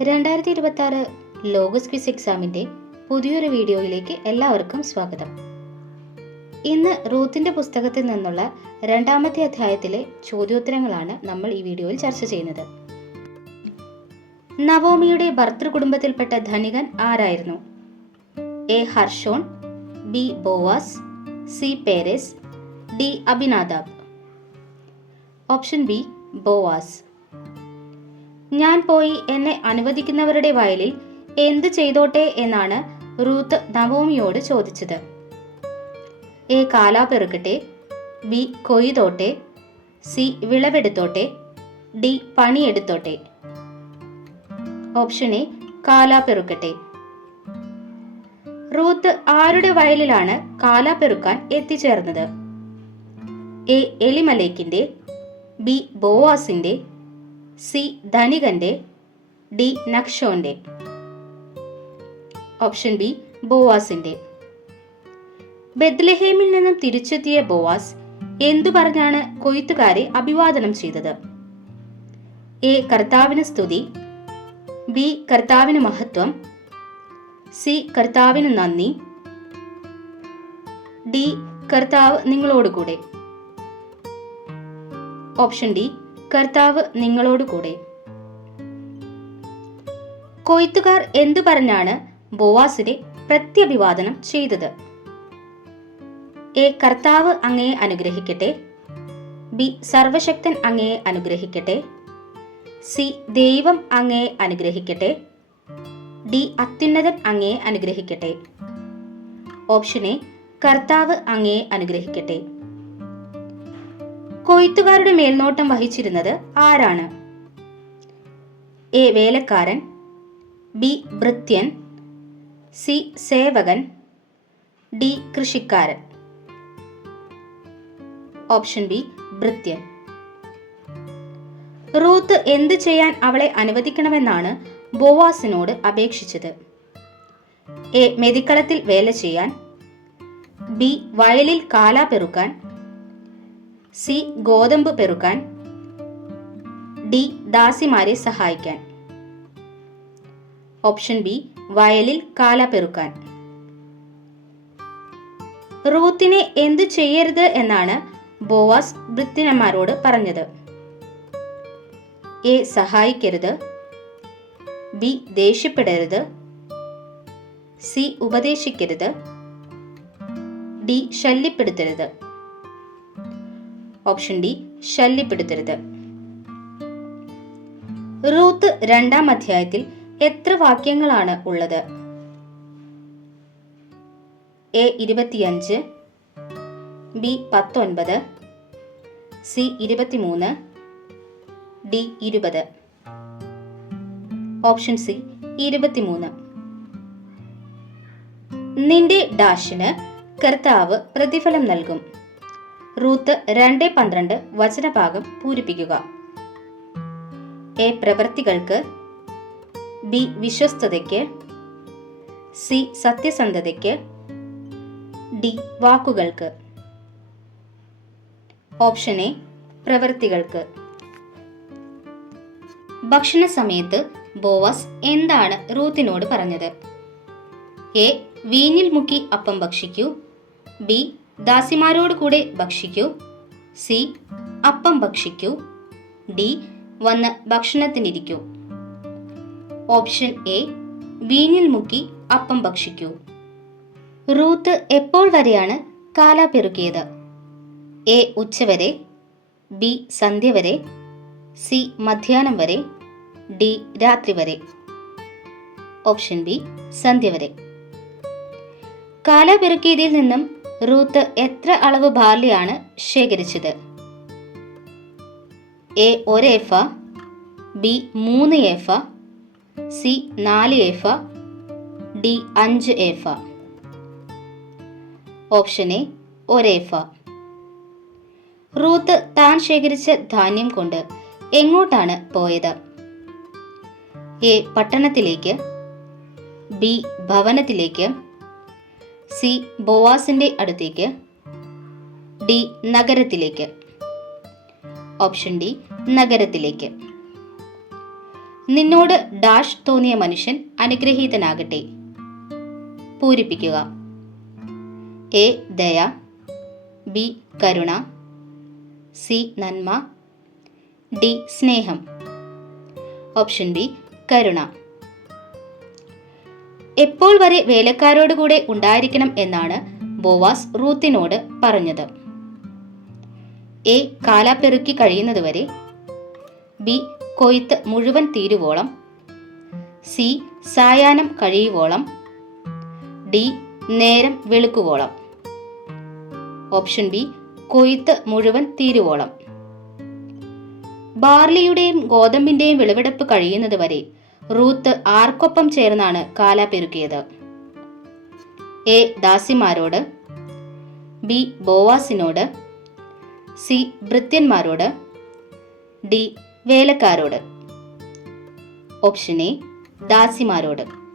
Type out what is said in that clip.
2026 logos quiz എക്സാമിൻ്റെ പുതിയൊരു വീഡിയോയിലേക്ക് എല്ലാവർക്കും സ്വാഗതം. ഇന്ന് റൂത്തിൻ്റെ പുസ്തകത്തിൽ നിന്നുള്ള 2ാമത്തെ അധ്യായത്തിലെ ചോദ്യോത്തരങ്ങളാണ് നമ്മൾ ഈ വീഡിയോയിൽ ചർച്ച ചെയ്യുന്നത്. നവോമിയുടെ ഭർതൃകുടുംബത്തിൽപ്പെട്ട ധനികൻ ആരായിരുന്നു? എ. ഹർഷോൺ, B. Boaz, C. Perez, D. Abinadab. Option B Boaz. ഞാൻ പോയി എന്നെ അനുവദിക്കുന്നവരുടെ വയലിൽ എന്ത് ചെയ്തോട്ടെ എന്നാണ് റൂത്ത് നവോമിയോട് ചോദിച്ചത്. എ. കാലാ പെറുക്കട്ടെ, ബി. കൊയ്തോട്ടെ, സി. വിളവെടുത്തോട്ടെ, ഡി. പണിയെടുത്തോട്ടെ. ഓപ്ഷൻ എ കാലാ പെറുക്കട്ടെ. റൂത്ത് ആരുടെ വയലിലാണ് കാലാ പെറുക്കാൻ എത്തിച്ചേർന്നത്? എ. എലിമലേക്കിന്റെ, ബി. ബോവാസിന്റെ, സി. ധനികന്റെ, ഡി. നക്ഷോന്റെ. ഓപ്ഷൻ ബി ബോവാസിന്റെ. ബെത്ലഹേമിൽ നിന്നും തിരിച്ചെത്തിയ ബോവാസ് എന്തു പറഞ്ഞാണ് കൊയ്ത്തുകാരെ അഭിവാദനം ചെയ്തത്? എ. കർത്താവിന് സ്തുതി, ബി. കർത്താവിന് മഹത്വം, സി. കർത്താവിന് നന്ദി, ഡി. കർത്താവ് നിങ്ങളോടുകൂടെ. ഓപ്ഷൻ ഡി കർത്താവ് നിങ്ങളോടുകൂടെ. കൊയ്ത്തുകാർ എന്തു പറഞ്ഞാണ് ബോവാസിനെ പ്രത്യഭിവാദനം ചെയ്തത്? എ. കർത്താവ് അങ്ങയെ അനുഗ്രഹിക്കട്ടെ, ബി. സർവശക്തൻ അങ്ങയെ അനുഗ്രഹിക്കട്ടെ, സി. ദൈവം അങ്ങയെ അനുഗ്രഹിക്കട്ടെ, ഡി. അത്യുന്നതൻ അങ്ങയെ അനുഗ്രഹിക്കട്ടെ. ഓപ്ഷൻ എ കർത്താവ് അങ്ങയെ അനുഗ്രഹിക്കട്ടെ. കൊയ്ത്തുകാരുടെ മേൽനോട്ടം വഹിച്ചിരുന്നത് ആരാണ്? എ. വേലക്കാരൻ, ബി. ഭൃത്യൻ, സി. സേവകൻ, ഡി. കൃഷിക്കാരൻ. ഓപ്ഷൻ ബി ഭൃത്യൻ. റൂത്ത് എന്ത് ചെയ്യാൻ അവളെ അനുവദിക്കണമെന്നാണ് ബോവാസിനോട് അപേക്ഷിച്ചത്? എ. മെതിക്കളത്തിൽ വേല ചെയ്യാൻ, ബി. വയലിൽ കാലാ പെറുക്കാൻ, സി. ഗോതമ്പ് പെറുക്കാൻ, ഡി. ദാസിമാരെ സഹായിക്കാൻ. ഓപ്ഷൻ ബി വയലിൽ കാല പെറുക്കാൻ. റൂത്തിനെ എന്തു ചെയ്യരുത് എന്നാണ് ബോവാസ് ഭൃത്യന്മാരോട് പറഞ്ഞത്? എ. സഹായിക്കരുത്, ബി. ദേഷ്യപ്പെടരുത്, സി. ഉപദേശിക്കരുത്, ഡി. ശല്യപ്പെടുത്തരുത്. ഓപ്ഷൻ ഡി ശല്യപ്പെടുത്തരുത്. റൂത്ത് 2ാം അധ്യായത്തിൽ എത്ര വാക്യങ്ങളാണ് ഉള്ളത്? A. 25, B. 19, C. 23, D. 20. Option C 23. നിന്റെ ഡാഷിന് കർത്താവ് പ്രതിഫലം നൽകും. റൂത്ത് 2:12 വചനഭാഗം പൂരിപ്പിക്കുക. എ. പ്രവൃത്തികൾക്ക്, ബി. വിശ്വസ്തതയ്ക്ക്, സി. സത്യസന്ധതയ്ക്ക്, ഡി. വാക്കുകൾക്ക്. ഓപ്ഷൻ എ പ്രവൃത്തികൾക്ക്. ഭക്ഷണ സമയത്ത് ബോവാസ് എന്താണ് റൂത്തിനോട് പറഞ്ഞത്? എ. വീഞ്ഞിൽ മുക്കി അപ്പം ഭക്ഷിക്കൂ, ബി. ദാസിമാരോട് കൂടെ ഭക്ഷിക്കൂ, സി. അപ്പം ഭക്ഷിക്കൂ, ഡി. വന്ന് ഭക്ഷണത്തിനിരിക്കൂ. ഓപ്ഷൻ എ വീഞ്ഞിൽ മുക്കി അപ്പം ഭക്ഷിക്കൂ. റൂത്ത് എപ്പോൾ വരെയാണ് കാലാ പെറുക്കിയത്? എ. ഉച്ചവരെ, ബി. സന്ധ്യ വരെ, സി. മധ്യാഹ്നം വരെ, ഡി. രാത്രി വരെ. ഓപ്ഷൻ ബി സന്ധ്യ വരെ. കാലാ പെറുക്കിയതിൽ നിന്നും റൂത്ത് എത്ര അളവ് ബാർലിയാണ് ശേഖരിച്ചത്? A. 1 ephah, B. 3 ephah, C. 4 ephah, D. 5 ephah. Option A 1 ephah. Ruth താൻ ശേഖരിച്ച ധാന്യം കൊണ്ട് എങ്ങോട്ടാണ് പോയത്? എ. പട്ടണത്തിലേക്ക്, ബി. ഭവനത്തിലേക്ക്, സി. ബോവാസിന്റെ അടുത്തേക്ക്, ഡി. നഗരത്തിലേക്ക്. ഓപ്ഷൻ ഡി നഗരത്തിലേക്ക്. നിന്നോട് ഡാഷ് തോന്നിയ മനുഷ്യൻ അനുഗ്രഹീതനാകട്ടെ. പൂരിപ്പിക്കുക. എ. ദയ, ബി. കരുണ, സി. നന്മ, ഡി. സ്നേഹം. ഓപ്ഷൻ ബി കരുണ. എപ്പോൾ വരെ വേലക്കാരോട് കൂടെ ഉണ്ടായിരിക്കണം എന്നാണ് ബോവാസ് റൂത്തിനോട് പറഞ്ഞത്? എ. കാലാപ്പെറുക്കി കഴിയുന്നതുവരെ, ബി. കൊയ്ത്ത് മുഴുവൻ തീരുവോളം, സി. സായാഹ്നം കഴിയുവോളം, ഡി. നേരം വെളുക്കുവോളം. ഓപ്ഷൻ ബി കൊയ്ത്ത് മുഴുവൻ തീരുവോളം. ബാർലിയുടെയും ഗോതമ്പിന്റെയും വിളവെടുപ്പ് കഴിയുന്നതുവരെ റൂത്ത് ആർക്കൊപ്പം ചേർന്നാണ് കാല പെരുക്കിയത്? എ. ദാസിമാരോട്, ബി. ബോവാസിനോട്, സി. ഭൃത്യന്മാരോട്, ഡി. വേലക്കാരോട്. Option A ദാസിമാരോട്.